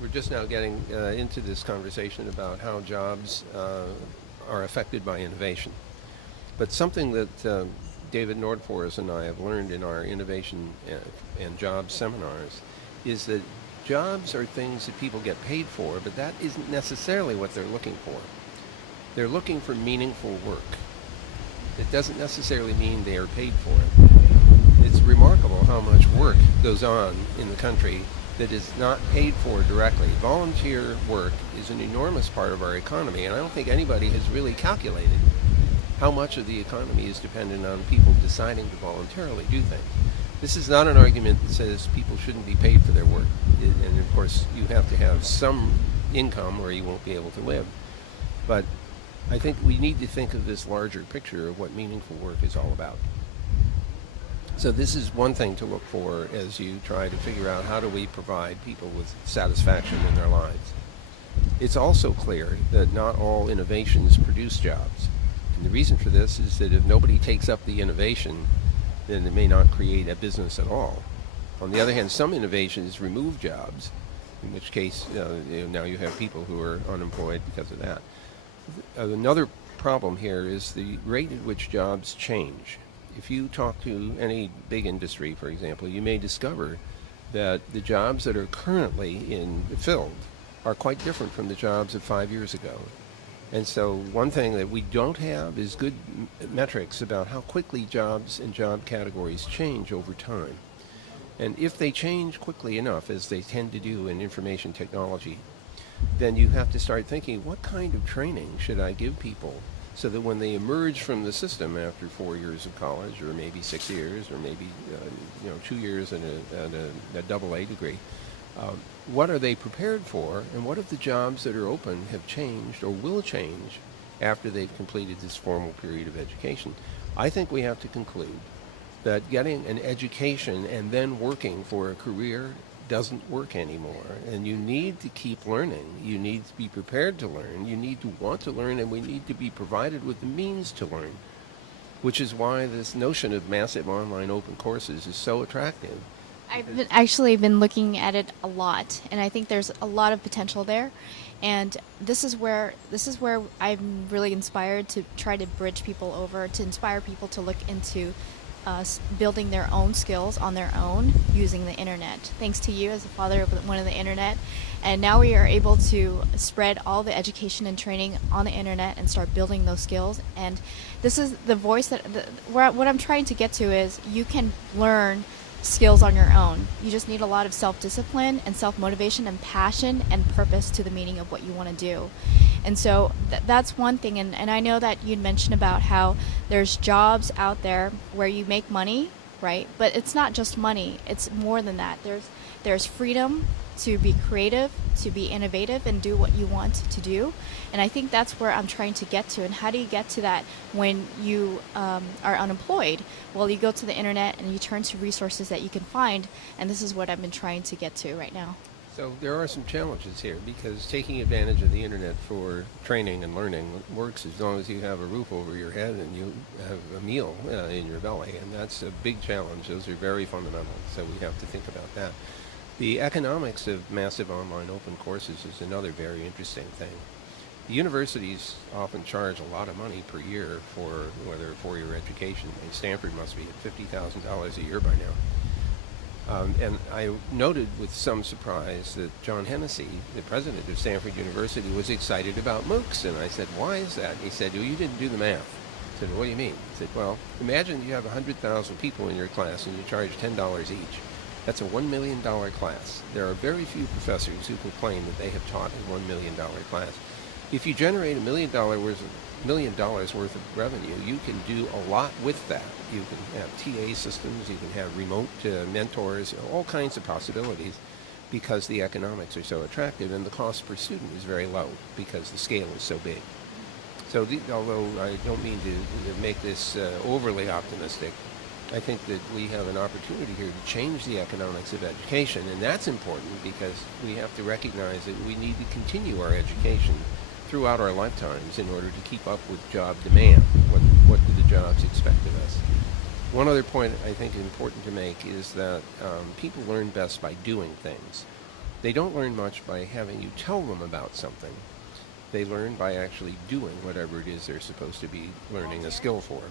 we're just now getting into this conversation about how jobs are affected by innovation. But something that David Nordforth and I have learned in our innovation and jobs seminars is that jobs are things that people get paid for, but that isn't necessarily what they're looking for. They're looking for meaningful work. It doesn't necessarily mean they are paid for it. It's remarkable how much work goes on in the country that is not paid for directly. Volunteer work is an enormous part of our economy, and I don't think anybody has really calculated how much of the economy is dependent on people deciding to voluntarily do things. This is not an argument that says people shouldn't be paid for their work. And of course, you have to have some income or you won't be able to live. But I think we need to think of this larger picture of what meaningful work is all about. So this is one thing to look for as you try to figure out how do we provide people with satisfaction in their lives. It's also clear that not all innovations produce jobs. And the reason for this is that if nobody takes up the innovation, then it may not create a business at all. On the other hand, some innovations remove jobs, in which case now you have people who are unemployed because of that. Another problem here is the rate at which jobs change. If you talk to any big industry, for example, you may discover that the jobs that are currently filled are quite different from the jobs of 5 years ago. And so one thing that we don't have is good metrics about how quickly jobs and job categories change over time. And if they change quickly enough, as they tend to do in information technology, then you have to start thinking, what kind of training should I give people so that when they emerge from the system after 4 years of college, or maybe 6 years, or maybe 2 years and a double A degree, what are they prepared for, and what if the jobs that are open have changed or will change after they've completed this formal period of education? I think we have to conclude that getting an education and then working for a career doesn't work anymore, and you need to keep learning. You need to be prepared to learn. You need to want to learn, and we need to be provided with the means to learn, which is why this notion of massive online open courses is so attractive. Actually been looking at it a lot, and I think there's a lot of potential there. And this is where I'm really inspired to try to bridge people over, to inspire people to look into building their own skills on their own using the internet. Thanks to you as a father of one of the internet, and now we are able to spread all the education and training on the internet and start building those skills. And this is the voice what I'm trying to get to is you can learn skills on your own. You just need a lot of self-discipline and self-motivation and passion and purpose to the meaning of what you want to do. And so that's one thing. And I know that you'd mentioned about how there's jobs out there where you make money, right? But it's not just money. It's more than that. There's freedom to be creative, to be innovative, and do what you want to do. And I think that's where I'm trying to get to. And how do you get to that when you are unemployed? Well, you go to the internet and you turn to resources that you can find, and this is what I've been trying to get to right now. So there are some challenges here, because taking advantage of the internet for training and learning works as long as you have a roof over your head and you have a meal in your belly, and that's a big challenge. Those are very fundamental, so we have to think about that. The economics of massive online open courses is another very interesting thing. The universities often charge a lot of money per year for whether a four-year education. And Stanford must be at $50,000 a year by now. And I noted with some surprise that John Hennessy, the president of Stanford University, was excited about MOOCs. And I said, why is that? And he said, well, you didn't do the math. I said, what do you mean? He said, well, imagine you have 100,000 people in your class and you charge $10 each. That's a $1 million class. There are very few professors who can claim that they have taught a $1 million class. If you generate $1 million worth of revenue, you can do a lot with that. You can have TA systems, you can have remote mentors, all kinds of possibilities, because the economics are so attractive, and the cost per student is very low because the scale is so big. So although I don't mean to make this overly optimistic, I think that we have an opportunity here to change the economics of education, and that's important because we have to recognize that we need to continue our education throughout our lifetimes in order to keep up with job demand. What do the jobs expect of us? One other point I think is important to make is that people learn best by doing things. They don't learn much by having you tell them about something. They learn by actually doing whatever it is they're supposed to be learning a skill for.